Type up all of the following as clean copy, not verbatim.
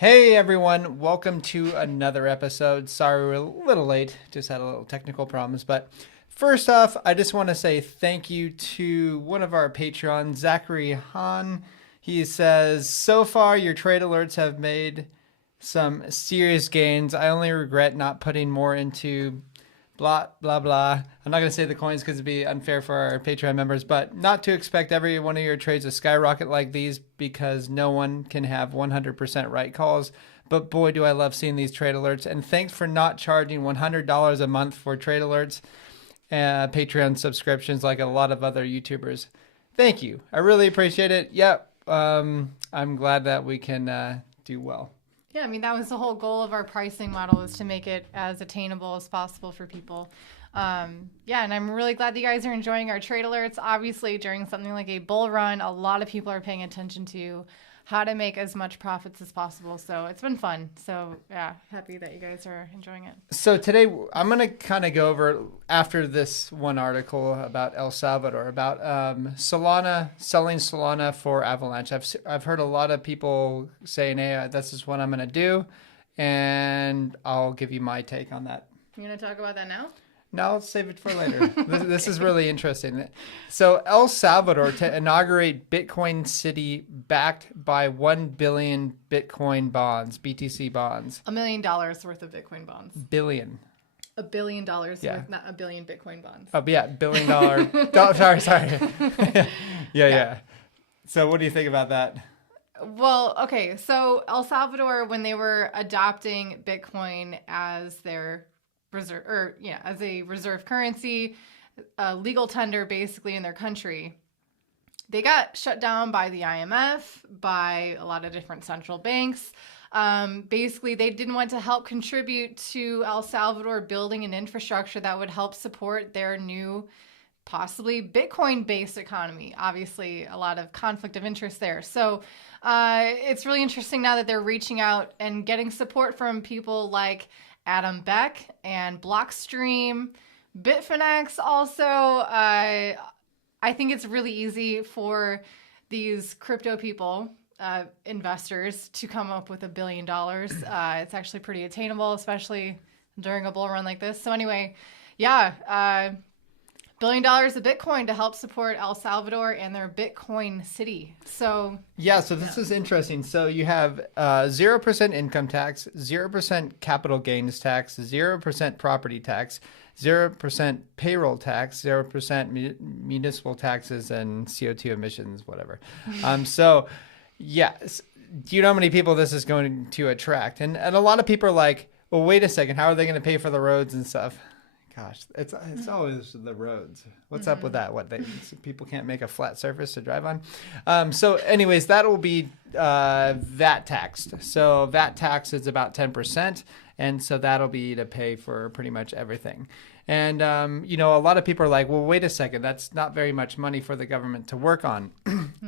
Hey everyone, welcome to another episode. Sorry we're a little late, just had a little technical problems. But first off, I just want to say thank you to one of our Patreons, Zachary Hahn. He says, so far your trade alerts have made some serious gains. I only regret not putting more into blah, blah, blah. I'm not going to say the coins because it'd be unfair for our Patreon members, but not to expect every one of your trades to skyrocket like these because no one can have 100% right calls. But boy, do I love seeing these trade alerts. And thanks for not charging $100 a month for trade alerts, Patreon subscriptions like a lot of other YouTubers. Thank you. I really appreciate it. Yep. I'm glad that we can do well. Yeah, I mean, that was the whole goal of our pricing model, is to make it as attainable as possible for people. Yeah, and I'm really glad that you guys are enjoying our trade alerts. Obviously, during something like a bull run, a lot of people are paying attention to how to make as much profits as possible. So it's been fun. So yeah, happy that you guys are enjoying it. So today I'm going to kind of go over, after this one article about El Salvador, about Solana, selling Solana for Avalanche. I've heard a lot of people saying, hey, this is what I'm going to do. And I'll give you my take on that. You going to talk about that now? No, I'll save it for later. This is really interesting. So El Salvador to inaugurate Bitcoin City backed by 1 billion Bitcoin bonds, BTC bonds. $1 million worth of Bitcoin bonds. Billion. $1 billion worth, not a billion Bitcoin bonds. Oh, yeah, $1 billion. Sorry. Yeah. So what do you think about that? Well, okay. So El Salvador, when they were adopting Bitcoin as their as a reserve currency, a legal tender basically in their country, they got shut down by the IMF, by a lot of different central banks. Basically, they didn't want to help contribute to El Salvador building an infrastructure that would help support their new, possibly Bitcoin-based economy. Obviously, a lot of conflict of interest there. So it's really interesting now that they're reaching out and getting support from people like Adam Beck and Blockstream, Bitfinex also. I think it's really easy for these crypto people, investors, to come up with $1 billion. It's actually pretty attainable, especially during a bull run like this. So anyway, yeah, $1 billion of Bitcoin to help support El Salvador and their Bitcoin city. So this is interesting. So you have 0% income tax, 0% capital gains tax, 0% property tax, 0% payroll tax, 0% municipal taxes, and CO2 emissions, whatever. So yes, do you know how many people this is going to attract? And a lot of people are like, well, wait a second, how are they going to pay for the roads and stuff? Gosh, it's always the roads. What's up with that? People can't make a flat surface to drive on? So anyways, that will be VAT taxed. So VAT tax is about 10%. And so that'll be to pay for pretty much everything. And, a lot of people are like, well, wait a second. That's not very much money for the government to work on.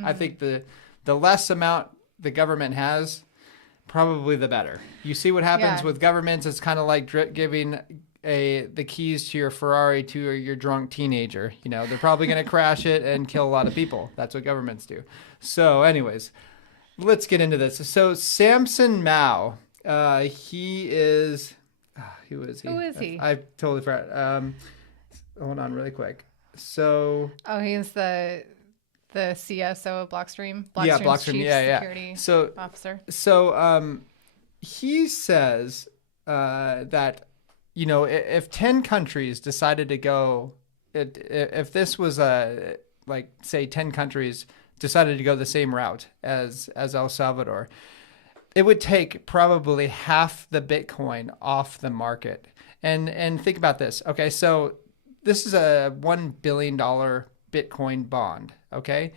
I think the less amount the government has, probably the better. You see what happens with governments. It's kind of like giving the keys to your Ferrari to your drunk teenager. They're probably going to crash it and kill a lot of people. That's what governments do. So anyways, let's get into this. So Samson Mao, he is, who is he? Who is he? I totally forgot. Hold on really quick. So. Oh, he's the CSO of Blockstream. Blockstream. Chief security officer. So he says that, if 10 countries decided to go, if this was say 10 countries decided to go the same route as El Salvador, it would take probably half the Bitcoin off the market. And think about this. Okay, so this is a $1 billion Bitcoin bond. Okay,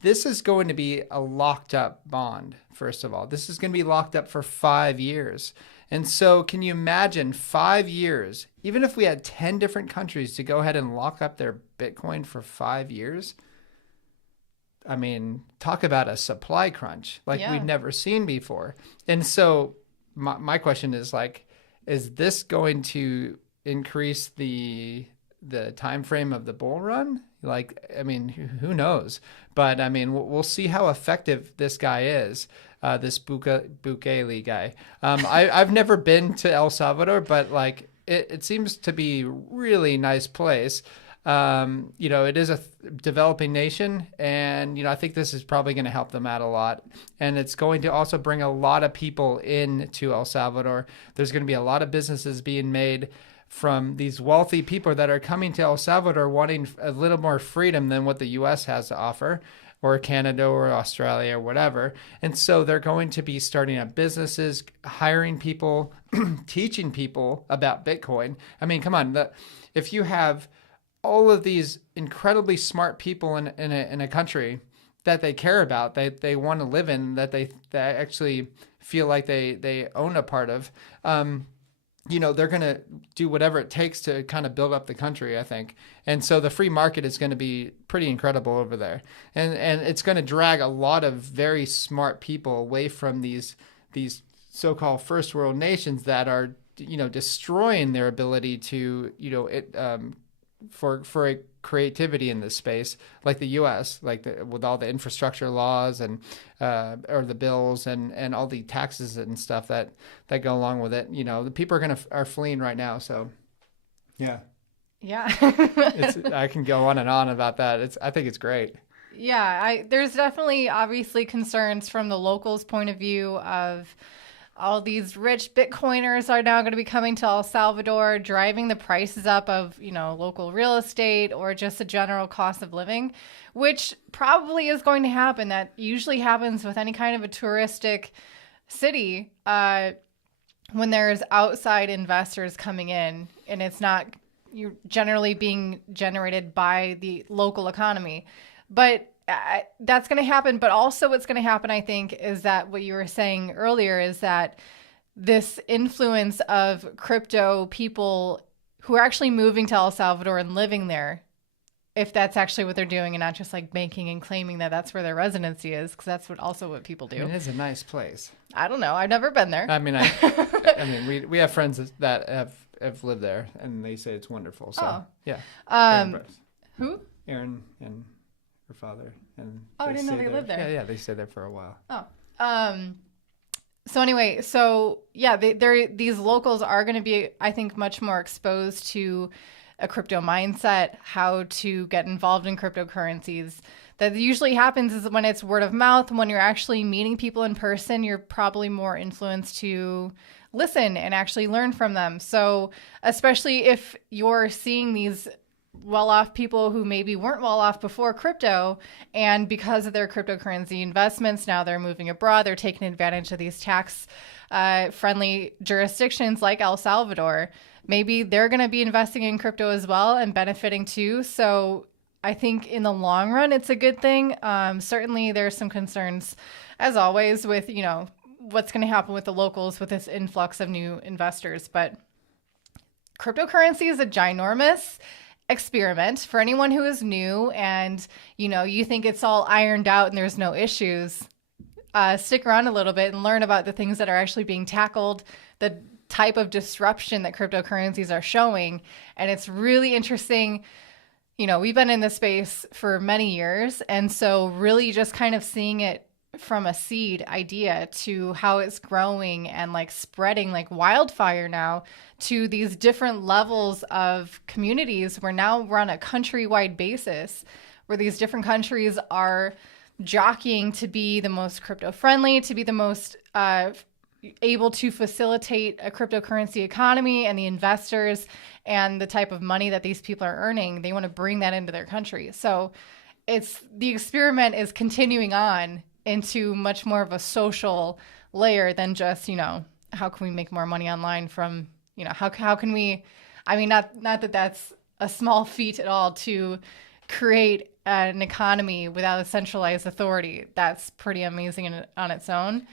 this is going to be a locked up bond. First of all, this is going to be locked up for 5 years. And so can you imagine 5 years, even if we had 10 different countries to go ahead and lock up their Bitcoin for 5 years? I mean, talk about a supply crunch like we've never seen before. And so my question is is this going to increase the time frame of the bull run? Like, I mean, who knows? But I mean, we'll see how effective this guy is. This Bukele guy. I've never been to El Salvador, but like it seems to be really nice place. It is a developing nation, and I think this is probably going to help them out a lot, and it's going to also bring a lot of people into El Salvador. There's going to be a lot of businesses being made from these wealthy people that are coming to El Salvador wanting a little more freedom than what the U.S. has to offer, or Canada or Australia or whatever. And so they're going to be starting up businesses, hiring people, teaching people about Bitcoin. I mean, come on, if you have all of these incredibly smart people in a country that they care about, they want to live in, that they actually feel like they own a part of, they're going to do whatever it takes to kind of build up the country, I think. And so the free market is going to be pretty incredible over there. And it's going to drag a lot of very smart people away from these so-called first world nations that are, destroying their ability to, for a creativity in this space, like the U.S., with all the infrastructure laws and or the bills and all the taxes and stuff that go along with it. The people are fleeing right now. So, yeah. I can go on and on about that. I think it's great. Yeah, there's definitely obviously concerns from the locals' point of view of all these rich Bitcoiners are now going to be coming to El Salvador, driving the prices up of, local real estate or just the general cost of living, which probably is going to happen. That usually happens with any kind of a touristic city when there's outside investors coming in, and it's not generally being generated by the local economy. But that's going to happen. But also what's going to happen, I think, is that what you were saying earlier is that this influence of crypto people who are actually moving to El Salvador and living there, if that's actually what they're doing and not just like banking and claiming that that's where their residency is, because that's what people do. It is a nice place. I don't know. I've never been there. I mean, we have friends that have lived there, and they say it's wonderful. So, yeah. Who? Aaron and her father. And I didn't know they lived there. Yeah, they stayed there for a while. So anyway, these locals are going to be, I think, much more exposed to a crypto mindset, how to get involved in cryptocurrencies. That usually happens is when it's word of mouth. When you're actually meeting people in person, you're probably more influenced to listen and actually learn from them. So especially if you're seeing these well-off people who maybe weren't well-off before crypto, and because of their cryptocurrency investments, now they're moving abroad, they're taking advantage of these tax-friendly jurisdictions like El Salvador. Maybe they're going to be investing in crypto as well and benefiting too. So I think in the long run, it's a good thing. Certainly there's some concerns, as always, with, what's going to happen with the locals with this influx of new investors. But cryptocurrency is a ginormous experiment for anyone who is new and, you think it's all ironed out and there's no issues. Stick around a little bit and learn about the things that are actually being tackled, the type of disruption that cryptocurrencies are showing. And it's really interesting. We've been in this space for many years. And so really just kind of seeing it from a seed idea to how it's growing and like spreading like wildfire now to these different levels of communities where now we're on a countrywide basis where these different countries are jockeying to be the most crypto friendly, to be the most able to facilitate a cryptocurrency economy, and the investors and the type of money that these people are earning, they want to bring that into their country. So the experiment is continuing on into much more of a social layer than just, how can we make more money online from, how can we, not that that's a small feat at all to create an economy without a centralized authority. That's pretty amazing on its own.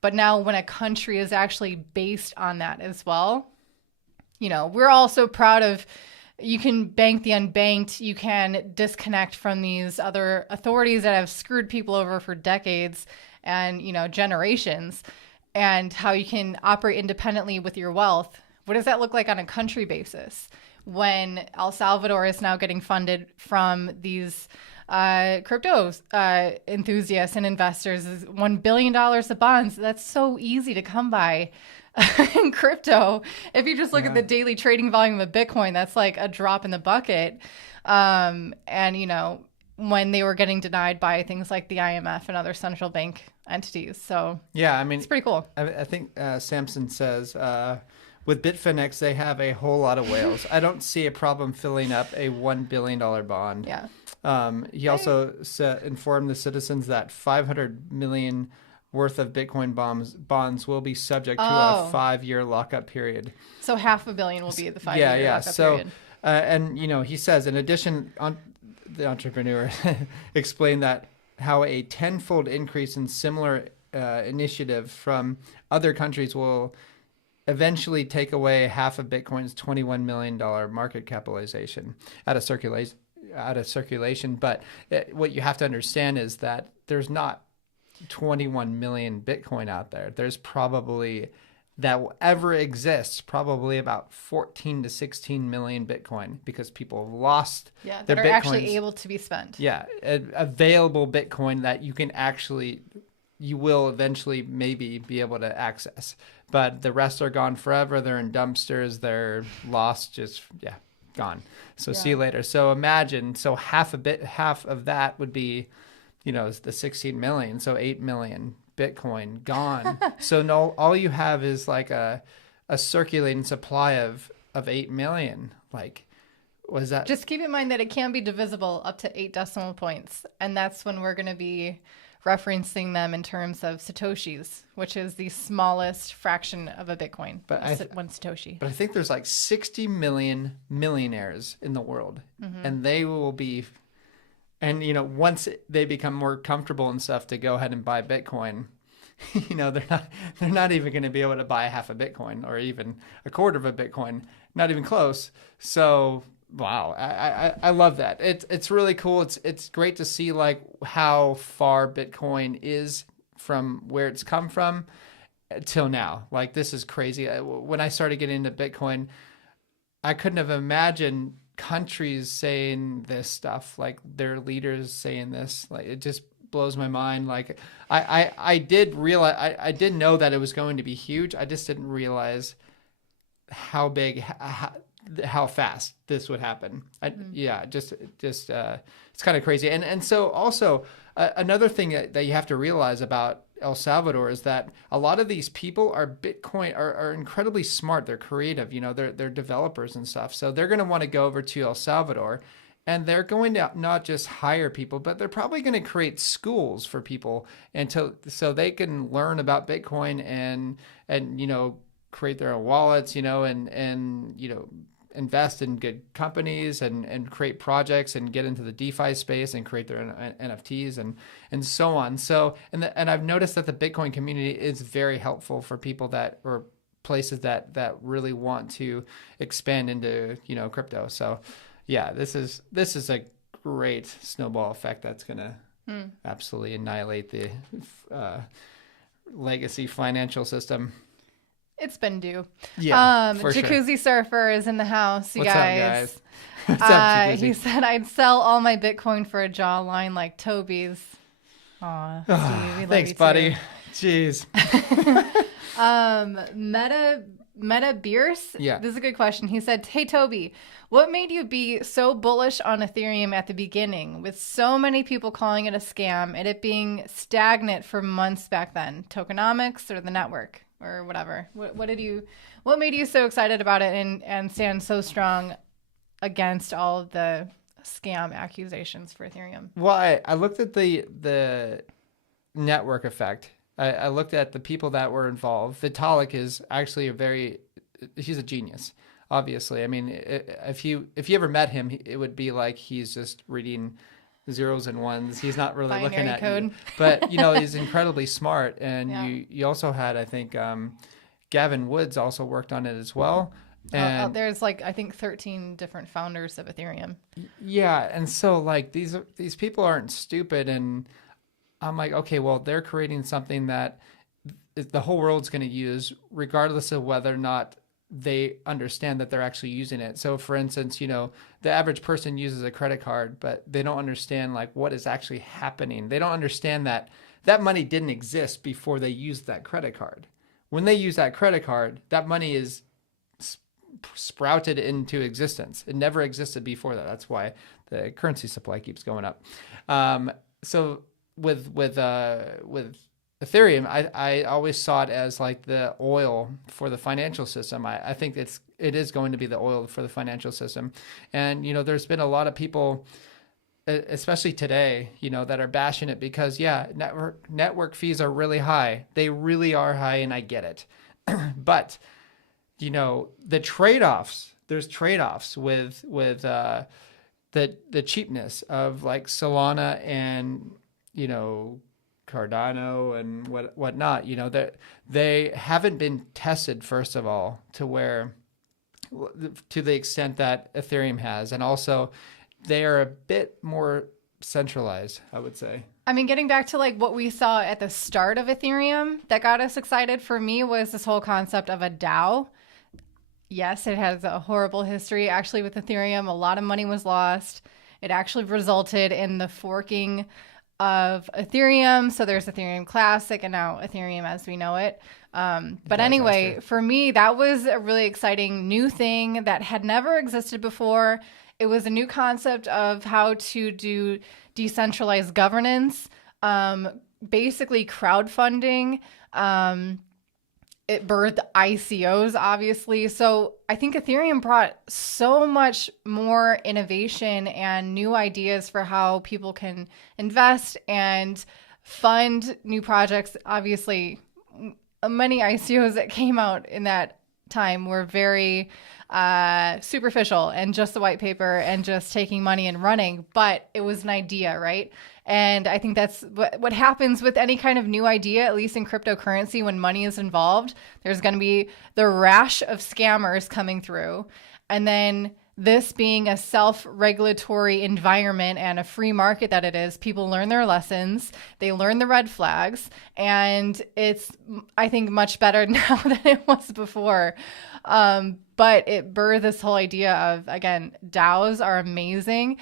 But now when a country is actually based on that as well, we're all so proud of, you can bank the unbanked, you can disconnect from these other authorities that have screwed people over for decades and, generations, and how you can operate independently with your wealth. What does that look like on a country basis? when El Salvador is now getting funded from these crypto enthusiasts and investors is $1 billion of bonds. That's so easy to come by in crypto. If you just look at the daily trading volume of Bitcoin, that's like a drop in the bucket. And, you know, when they were getting denied by things like the IMF and other central bank entities. So yeah, I mean, it's pretty cool. I think Samson says, with Bitfinex, they have a whole lot of whales. I don't see a problem filling up a $1 billion bond. Yeah. He also informed the citizens that 500 million worth of Bitcoin bonds will be subject to a 5-year lockup period. So $500 million will be the 5-year lockup period. And, you know, he says, in addition, the entrepreneur explained that how a tenfold increase in similar initiative from other countries will eventually take away half of Bitcoin's $21 million market capitalization out of circulation. But what you have to understand is that there's not 21 million Bitcoin out there. There's probably, that will ever exists, probably about 14 to 16 million Bitcoin, because people have lost that their are Bitcoins. Actually able to be spent. Yeah, available Bitcoin that you can actually, you will eventually maybe be able to access. But the rest are gone forever. They're in dumpsters. They're lost, just, gone. So see you later. So imagine, so half of that would be, you know, the 16 million. So 8 million Bitcoin gone. So no, all you have is like a circulating supply of 8 million. Like, what is that? Just keep in mind that it can be divisible up to 8 decimal points. And that's when we're going to be referencing them in terms of Satoshis, which is the smallest fraction of a Bitcoin, one Satoshi. But I think there's like 60 million millionaires in the world, and they will be, and, you know, once they become more comfortable and stuff to go ahead and buy Bitcoin, you know, they're not even going to be able to buy half a Bitcoin or even a quarter of a Bitcoin, not even close. So wow, I love that. It's really cool. It's great to see like how far Bitcoin is from where it's come from till now. Like, this is crazy. When I started getting into Bitcoin, I couldn't have imagined countries saying this stuff, like their leaders saying this. Like, it just blows my mind. Like, I did realize, I did know that it was going to be huge. I just didn't realize how big, how fast this would happen. Just it's kind of crazy. And so also another thing that you have to realize about El Salvador is that a lot of these people are incredibly smart. They're creative, you know, they're developers and stuff. So they're going to want to go over to El Salvador, and they're going to not just hire people, but they're probably going to create schools for people so they can learn about Bitcoin and you know, create their own wallets, you know, and you know, invest in good companies and create projects and get into the DeFi space and create their own NFTs and so on. So, and I've noticed that the Bitcoin community is very helpful for people or places that really want to expand into, you know, crypto. So yeah, this is a great snowball effect that's going to absolutely annihilate the legacy financial system. It's been due. Yeah, for Jacuzzi sure. Surfer is in the house, you What's guys. up, guys? What's up, Jacuzzi? He said, I'd sell all my Bitcoin for a jawline like Toby's. Aw, Steve, we love thanks, you buddy. too. Jeez. Meta Bierce? Yeah. This is a good question. He said, hey, Toby, what made you be so bullish on Ethereum at the beginning with so many people calling it a scam and it being stagnant for months back then? Tokenomics or the network? Or whatever. What made you so excited about it and stand so strong against all of the scam accusations for Ethereum? Well, I looked at the network effect. I looked at the people that were involved. Vitalik is actually he's a genius, obviously. I mean, if you ever met him, it would be like he's just reading zeros and ones. He's not really Binary looking at code. you. But, you know, he's incredibly smart. And Yeah. you also had, I think, Gavin Woods also worked on it as well. And there's like, I think 13 different founders of Ethereum. yeah. And so like these people aren't stupid. And I'm like, okay, well, they're creating something that the whole world's going to use regardless of whether or not they understand that they're actually using it. So for instance, the average person uses a credit card, but they don't understand like what is actually happening. They don't understand that that money didn't exist before they used that credit card. When they use that credit card, that money is sprouted into existence. It never existed before that. That's why the currency supply keeps going up. So with Ethereum, I always saw it as like the oil for the financial system. I think it is going to be the oil for the financial system. And, there's been a lot of people, especially today, that are bashing it because, network fees are really high. They really are high, and I get it. But, the trade-offs, there's trade-offs with the cheapness of like Solana and, Cardano and whatnot, that they haven't been tested, first of all, to the extent that Ethereum has. And also they are a bit more centralized, I would say. I mean, getting back to like what we saw at the start of Ethereum that got us excited for me was this whole concept of a DAO. Yes, it has a horrible history. Actually, with Ethereum, a lot of money was lost. It actually resulted in the forking of Ethereum. So there's Ethereum Classic and now Ethereum as we know it. But anyway, for me, that was a really exciting new thing that had never existed before. It was a new concept of how to do decentralized governance, basically crowdfunding. It birthed ICOs, obviously. So I think Ethereum brought so much more innovation and new ideas for how people can invest and fund new projects. Obviously, many ICOs that came out in that time were very superficial and just the white paper and just taking money and running, but it was an idea, right? And I think that's what happens with any kind of new idea, at least in cryptocurrency, when money is involved. There's going to be the rash of scammers coming through. And then this being a self-regulatory environment and a free market that it is, people learn their lessons, they learn the red flags, and it's, I think, much better now than it was before. But it birthed this whole idea of, again, DAOs are amazing.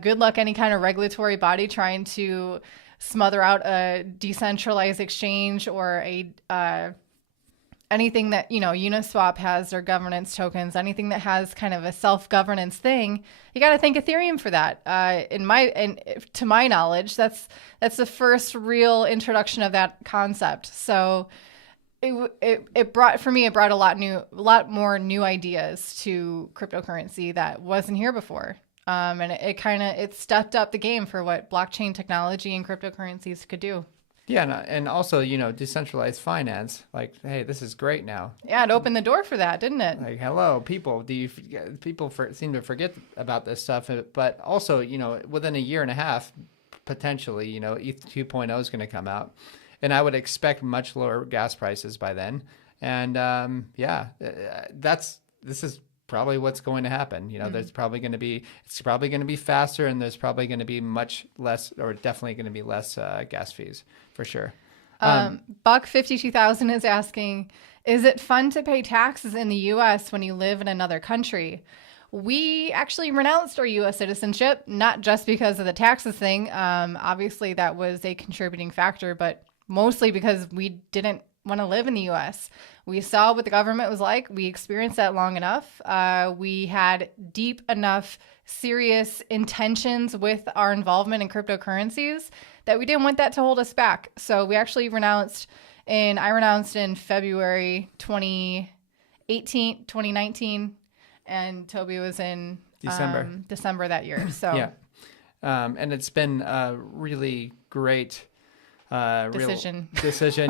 Good luck any kind of regulatory body trying to smother out a decentralized exchange or anything that, Uniswap has their governance tokens, anything that has kind of a self-governance thing. You got to thank Ethereum for that. To my knowledge, that's the first real introduction of that concept. So it brought a lot more new ideas to cryptocurrency that wasn't here before. And it stepped up the game for what blockchain technology and cryptocurrencies could do. Yeah, and also, decentralized finance. Like, hey, this is great now. Yeah, it opened the door for that, didn't it? Like, hello, people. People seem to forget about this stuff. But also, within a year and a half, potentially, ETH 2.0 is going to come out. And I would expect much lower gas prices by then. And this is probably what's going to happen. It's probably going to be faster, and there's probably going to be much less, or definitely going to be less gas fees for sure. Buck 52,000 is asking, is it fun to pay taxes in the U.S. when you live in another country? We actually renounced our U.S. citizenship, not just because of the taxes thing. Obviously, that was a contributing factor, but mostly because we didn't want to live in the U.S. We saw what the government was like. We experienced that long enough. We had deep enough, serious intentions with our involvement in cryptocurrencies that we didn't want that to hold us back. So we actually renounced in February 2019, and Toby was in December that year. So yeah, and it's been a really great decision.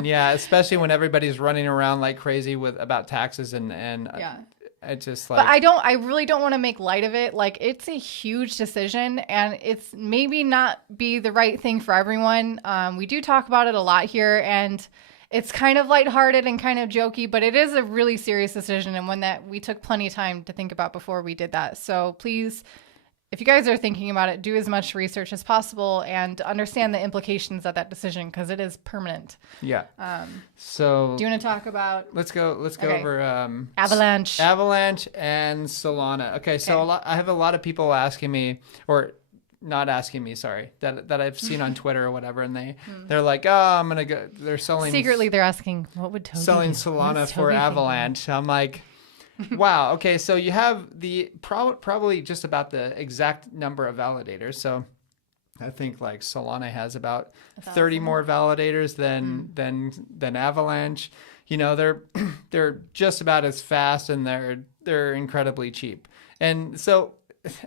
Yeah, especially when everybody's running around like crazy about taxes and yeah. It's just like, but I really don't want to make light of it. Like, it's a huge decision, and it's maybe not be the right thing for everyone. We do talk about it a lot here, and it's kind of lighthearted and kind of jokey, but it is a really serious decision, and one that we took plenty of time to think about before we did that. So please if you guys are thinking about it, do as much research as possible and understand the implications of that decision because it is permanent. Yeah. So do you want to talk about? Let's go over Avalanche and Solana. Okay, so I have a lot of people asking me, or not asking me, sorry, that I've seen on Twitter or whatever, and they're like, oh, I'm gonna go. They're selling secretly. They're asking, what would Toby selling do? Solana for Avalanche. I'm like, wow. Okay, so you have the probably just about the exact number of validators. So I think like Solana has about 30 more validators than Avalanche. You know, they're just about as fast and they're incredibly cheap. And so,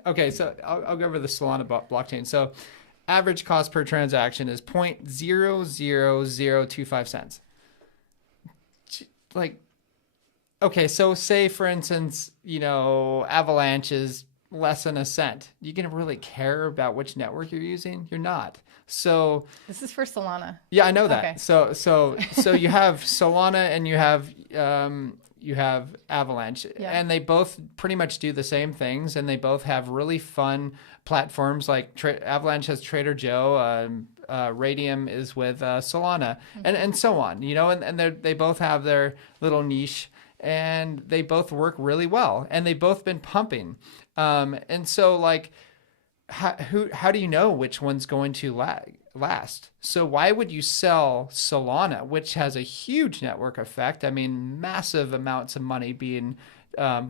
okay, so I'll go over the Solana blockchain. So average cost per transaction is 0.00025 cents. Like, okay, so say, for instance, you know, Avalanche is less than a cent. You going to really care about which network you're using? You're not. So this is for Solana. Yeah, I know that. Okay. So you have Solana and you have Avalanche, and they both pretty much do the same things, and they both have really fun platforms. Like Avalanche has Trader Joe, Radium is with Solana, and so on. You know, and they both have their little niche. And they both work really well, and they've both been pumping. And so, like, how do you know which one's going to last? So why would you sell Solana, which has a huge network effect? I mean, massive amounts of money being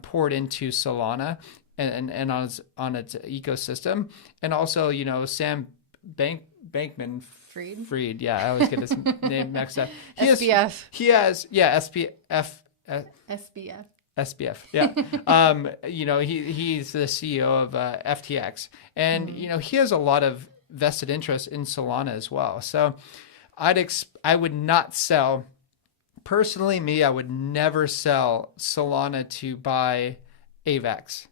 poured into Solana and on its ecosystem, and also, you know, Sam Bankman-Fried. Yeah, I always get his name mixed up. SBF. SBF. Yeah. You know, he's the CEO of FTX, and you know, he has a lot of vested interest in Solana as well. So I would not sell, personally, I would never sell Solana to buy AVAX.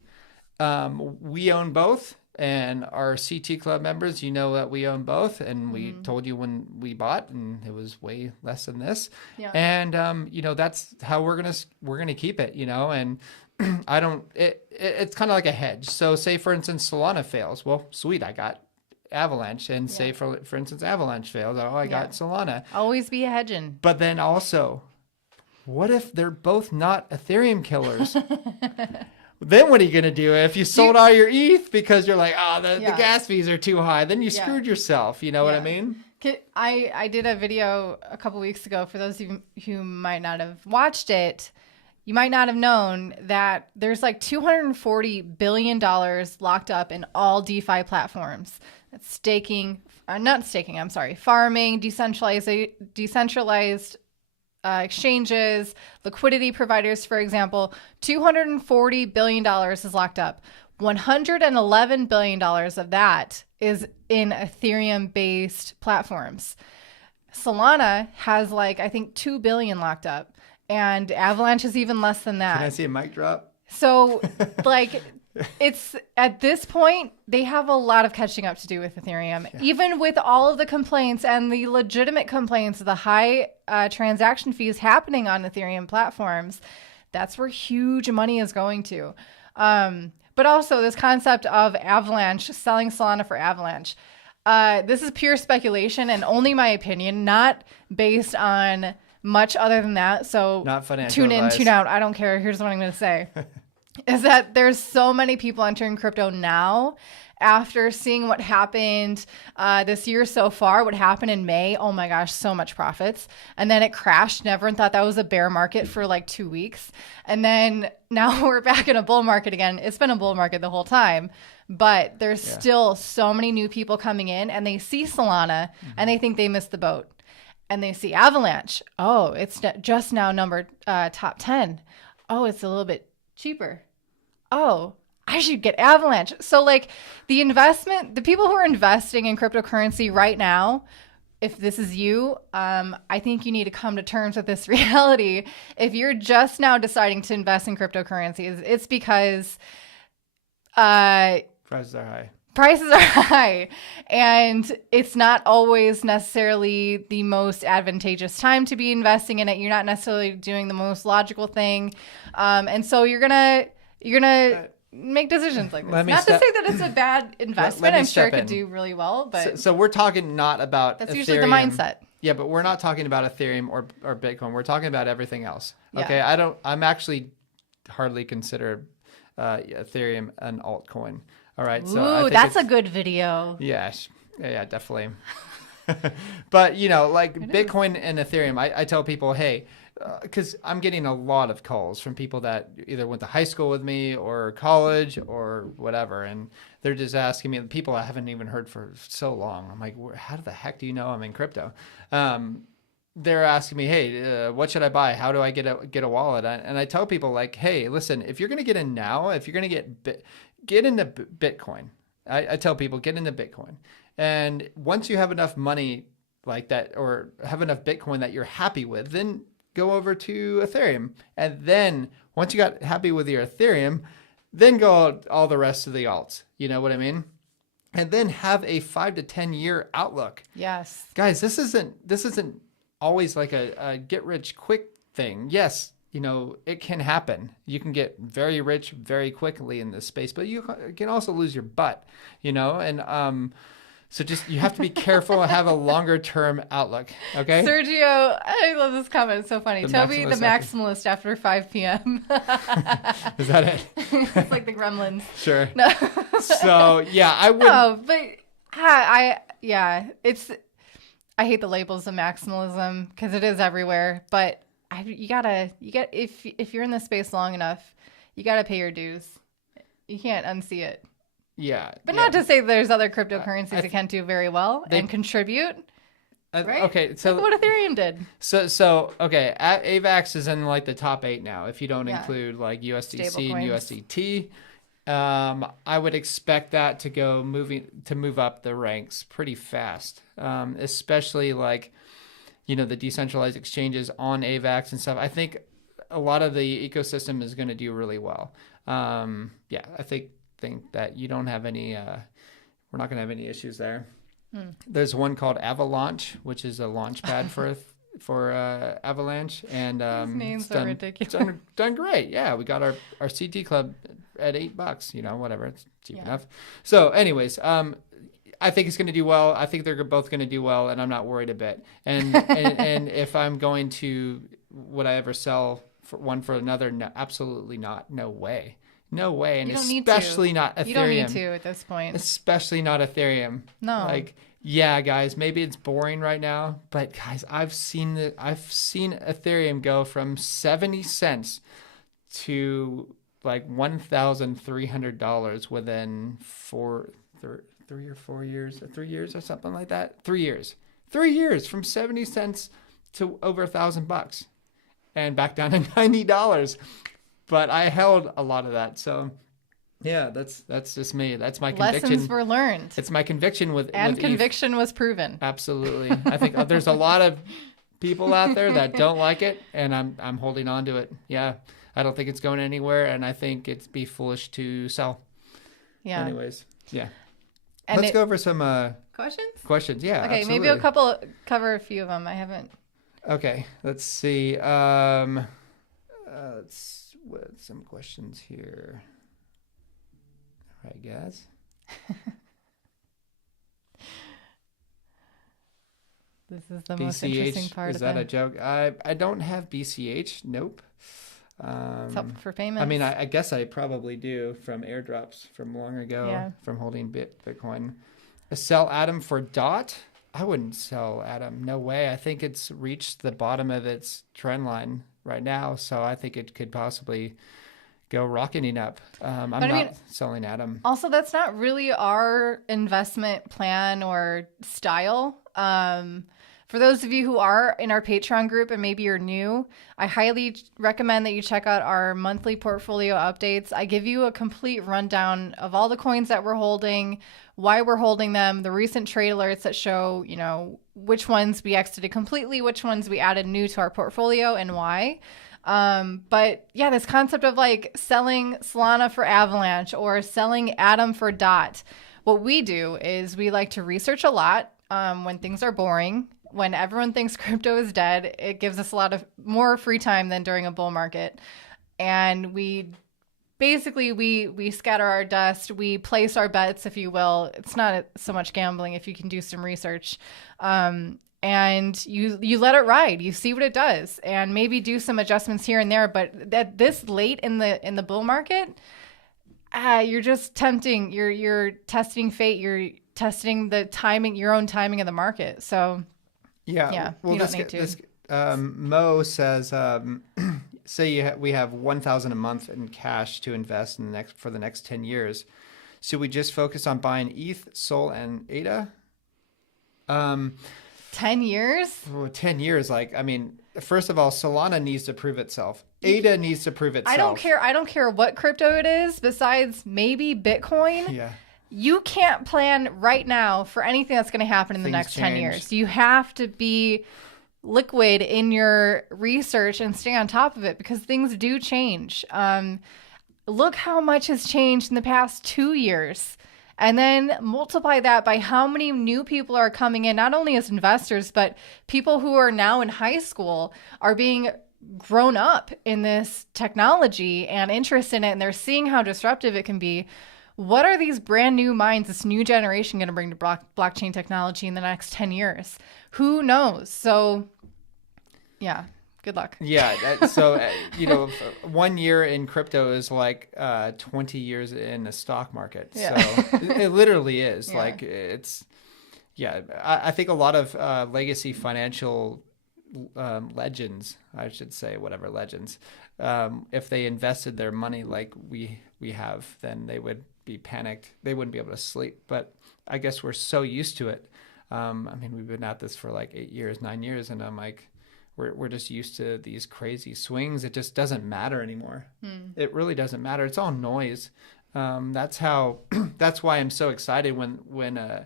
We own both, and our CT Club members, you know that we own both, and we told you when we bought, and it was way less than this. Yeah. And you know, that's how we're gonna keep it. You know, and it's kind of like a hedge. So say, for instance, Solana fails. Well, sweet, I got Avalanche, and say for instance, Avalanche fails. Oh, I got Solana. Always be a hedging. But then also, what if they're both not Ethereum killers? Then what are you going to do if you sold all your ETH because you're like, oh, the gas fees are too high? Then you screwed yourself. You know what I mean? I did a video a couple weeks ago. For those of you who might not have watched it, you might not have known that there's like $240 billion locked up in all DeFi platforms. That's farming, decentralized exchanges, liquidity providers, for example. $240 billion is locked up. $111 billion of that is in Ethereum-based platforms. Solana has like, I think, $2 billion locked up, and Avalanche is even less than that. Can I see a mic drop? So, like, it's at this point, they have a lot of catching up to do with Ethereum, even with all of the complaints and the legitimate complaints of the high transaction fees happening on Ethereum platforms. That's where huge money is going to. But also this concept of Avalanche, selling Solana for Avalanche. This is pure speculation and only my opinion, not based on much other than that. So not financial tune in, advice. tune out. I don't care. Here's what I'm going to say. Is that there's so many people entering crypto now after seeing what happened this year so far, what happened in May. Oh my gosh, so much profits. And then it crashed. Everyone thought that was a bear market for like 2 weeks. And then now we're back in a bull market again. It's been a bull market the whole time. But there's still so many new people coming in, and they see Solana and they think they missed the boat. And they see Avalanche. Oh, it's just now numbered top 10. Oh, it's a little bit cheaper. Oh, I should get Avalanche. So like the people who are investing in cryptocurrency right now, if this is you, I think you need to come to terms with this reality. If you're just now deciding to invest in cryptocurrencies, it's because prices are high. Prices are high, and it's not always necessarily the most advantageous time to be investing in it. You're not necessarily doing the most logical thing. And so you're gonna make decisions like this. Let me Not step- to say that it's a bad investment. me I'm sure it step could in. do really well, but So we're talking not about that's Ethereum. usually the mindset. Yeah, but we're not talking about Ethereum or Bitcoin. We're talking about everything else. Yeah. Okay, I'm actually hardly consider Ethereum an altcoin. All right, so I Ooh, think that's a good video. yeah, definitely. But like Bitcoin and Ethereum, I tell people, hey, because I'm getting a lot of calls from people that either went to high school with me or college or whatever, and they're just asking me, people I haven't even heard for so long. I'm like, how the heck do you know I'm in crypto? They're asking me, hey, what should I buy? How do I get a wallet? And I tell people like, hey, listen, if you're going to get in now, if you're going to get into Bitcoin, I tell people get into Bitcoin. And once you have enough money like that, or have enough Bitcoin that you're happy with, then go over to Ethereum. And then once you got happy with your Ethereum, then go all the rest of the alts. You know what I mean? And then have a 5 to 10 year outlook. Yes. Guys, this isn't always like a get rich quick thing. Yes, it can happen. You can get very rich very quickly in this space, but you can also lose your butt, and so just you have to be careful and have a longer term outlook. Okay. Sergio, I love this comment. It's so funny. Toby, the maximalist maximalist after 5 p.m. Is that it? It's like the Gremlins. Sure. No. So yeah, I would. No, but I hate the labels of maximalism because it is everywhere. But if you're in the space long enough, you gotta pay your dues. You can't unsee it. Yeah. But not to say there's other cryptocurrencies that can't do very well and contribute. Right? Okay, so look what Ethereum did. So okay, AVAX is in like the top 8 now. If you don't include like USDC and USDT, I would expect that to move up the ranks pretty fast, especially like the decentralized exchanges on AVAX and stuff. I think a lot of the ecosystem is going to do really well. I think that you don't have any. We're not going to have any issues there. There's one called Avalanche, which is a launch pad for Avalanche, and These names are ridiculous. Done great. Yeah, we got our CT club at $8. Whatever, it's cheap enough. So, anyways, I think it's going to do well. I think they're both going to do well, and I'm not worried a bit. And if I'm going to, would I ever sell one for another? No, absolutely not. No way. No way, and especially not Ethereum. You don't need to at this point. Especially not Ethereum. No. Like, yeah, guys, maybe it's boring right now, but guys, I've seen Ethereum go from 70 cents to like $1,300 within 3 or 4 years, 3 years or something like that. 3 years. 3 years from 70 cents to over $1,000 and back down to $90. But I held a lot of that, so yeah, that's just me. That's my conviction. Lessons were learned. It's my conviction with conviction was proven. Absolutely. I think there's a lot of people out there that don't like it, and I'm holding on to it. Yeah, I don't think it's going anywhere, and I think it'd be foolish to sell. Yeah. Anyways, yeah. And Let's go over some questions. Questions, yeah. Okay, absolutely. maybe cover a few of them. I haven't. Okay, let's see. Let's with some questions here. All right, guys. This is the BCH, most interesting part. Is that a joke? I don't have BCH. Nope. It's up for payments. I mean, I guess I probably do from airdrops from long ago, from holding Bitcoin. Sell Atom for DOT? I wouldn't sell Atom. No way. I think it's reached the bottom of its trend line right now, so I think it could possibly go rocketing up. I'm not selling Atom. Also, that's not really our investment plan or style. For those of you who are in our Patreon group and maybe you're new, I highly recommend that you check out our monthly portfolio updates. I give you a complete rundown of all the coins that we're holding, why we're holding them, the recent trade alerts that show, which ones we exited completely, which ones we added new to our portfolio, and why. But yeah, this concept of like selling Solana for Avalanche or selling Atom for DOT. What we do is we like to research a lot when things are boring. When everyone thinks crypto is dead, it gives us a lot of more free time than during a bull market. And we basically we scatter our dust, we place our bets, if you will. It's not so much gambling if you can do some research. And you let it ride. You see what it does, and maybe do some adjustments here and there. But that this late in the bull market, you're just tempting. You're testing fate. You're testing the timing, your own timing of the market. So yeah, well, you don't need to. Mo says, say we have 1,000 a month in cash to invest for the next 10 years. Should we just focus on buying ETH, Sol, and ADA? 10 years? 10 years. Like, I mean, first of all, Solana needs to prove itself. ADA needs to prove itself. I don't care what crypto it is besides maybe Bitcoin. Yeah. You can't plan right now for anything that's going to happen in the next 10 years. You have to be liquid in your research and stay on top of it because things do change. Look how much has changed in the past 2 years. And then multiply that by how many new people are coming in, not only as investors, but people who are now in high school are being grown up in this technology and interested in it, and they're seeing how disruptive it can be. What are these brand new minds, this new generation going to bring to blockchain technology in the next 10 years? Who knows? So, yeah, good luck. Yeah. So, 1 year in crypto is like 20 years in the stock market. Yeah. So it literally is. Yeah. Like it's, I think a lot of legacy financial legends, I should say, whatever legends, if they invested their money like we have, then they would be panicked. They wouldn't be able to sleep. But I guess we're so used to it. I mean, we've been at this for like 8 years, 9 years, and I'm like, we're just used to these crazy swings. It just doesn't matter anymore. It really doesn't matter. It's all noise. That's why I'm so excited when a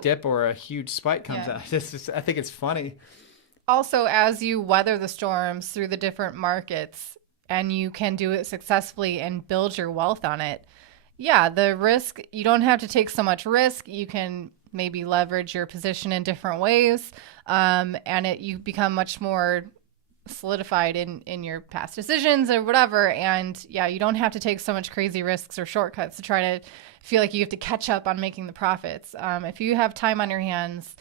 dip or a huge spike comes out. I think it's funny. Also, as you weather the storms through the different markets and you can do it successfully and build your wealth on it, the risk, you don't have to take so much risk. You can maybe leverage your position in different ways, and you become much more solidified in your past decisions or whatever. And you don't have to take so much crazy risks or shortcuts to try to feel like you have to catch up on making the profits. If you have time on your hands,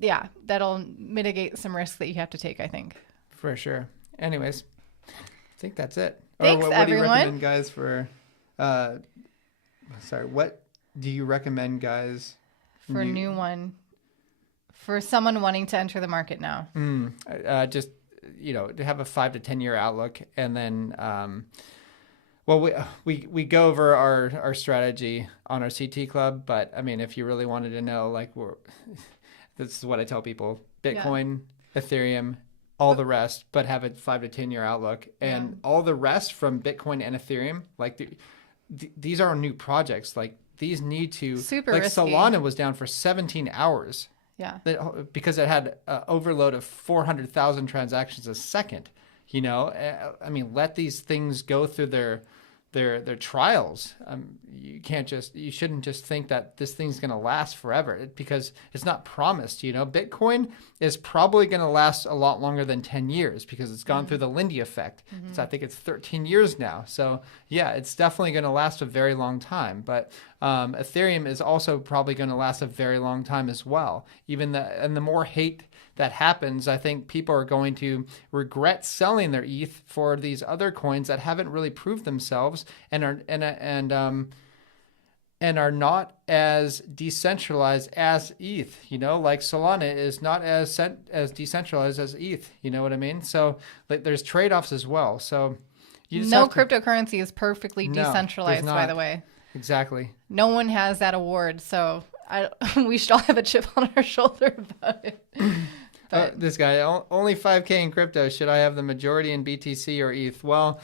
that'll mitigate some risks that you have to take, I think. For sure. Anyways, I think that's it. Thanks, what everyone. do you recommend, guys, for what do you recommend, guys, for a new one for someone wanting to enter the market now? Just to have a 5 to 10 year outlook, and then we go over our strategy on our CT club. But I mean, if you really wanted to know, like, this is what I tell people: Bitcoin, Ethereum, all the rest, but have a 5 to 10 year outlook, and all the rest from Bitcoin and Ethereum, like these are new projects. Like, these need to, super like, risky. Solana was down for 17 hours. Yeah. Because it had an overload of 400,000 transactions a second. I mean, let these things go through their trials. You shouldn't just think that this thing's going to last forever, because it's not promised. Bitcoin is probably going to last a lot longer than 10 years because it's gone through the Lindy effect. So I think it's 13 years now. So it's definitely going to last a very long time. But Ethereum is also probably going to last a very long time as well. And the more hate that happens, I think people are going to regret selling their ETH for these other coins that haven't really proved themselves and are not as decentralized as ETH. Like Solana is not as decentralized as ETH. You know what I mean? So there's trade-offs as well. So no cryptocurrency is perfectly decentralized, by the way. Exactly. No one has that award, so we should all have a chip on our shoulder about it. This guy, only 5K in crypto. Should I have the majority in BTC or ETH? Well,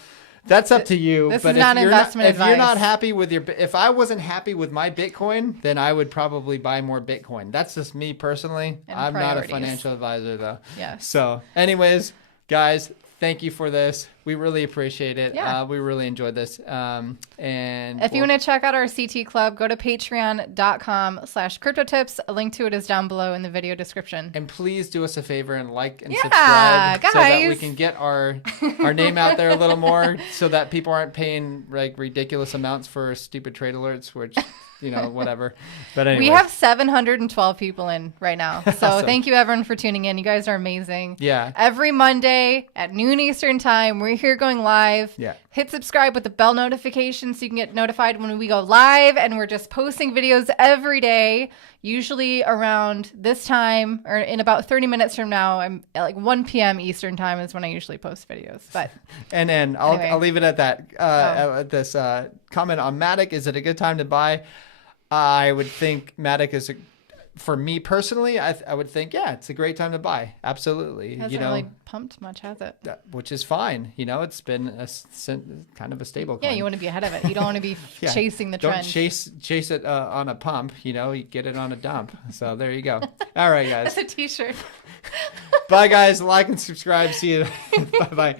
that's up to you. This is not investment advice. If you're not happy with if I wasn't happy with my Bitcoin, then I would probably buy more Bitcoin. That's just me personally. And I'm priorities. not a financial advisor, though. Yes. So anyways, guys, thank you for this. We really appreciate it. Yeah. We really enjoyed this. And if you want to check out our CT Club, go to patreon.com/cryptotips. A link to it is down below in the video description. And please do us a favor and like and Yeah, subscribe guys. so that we can get our name out there a little more, so that people aren't paying like ridiculous amounts for stupid trade alerts, which, you know, whatever. But anyway, we have 712 people in right now. So Awesome. Thank you everyone for tuning in. You guys are amazing. Yeah. Every Monday at noon Eastern time, we're here going live. Yeah. Hit subscribe with the bell notification so you can get notified when we go live. And we're just posting videos every day, usually around this time or in about 30 minutes from now. I'm at like 1 p.m. Eastern time is when I usually post videos. But and anyway. I'll leave it at that. At this comment on Matic. Is it a good time to buy? I would think Matic is for me personally, I would think, yeah, it's a great time to buy. Absolutely. Hasn't really pumped much, has it? Which is fine. You know, it's been kind of a stable coin. Yeah, you want to be ahead of it. You don't want to be chasing the trend. Don't chase it on a pump. You know, you get it on a dump. So there you go. All right, guys. That's a t-shirt. Bye, guys. Like and subscribe. See you. Bye-bye.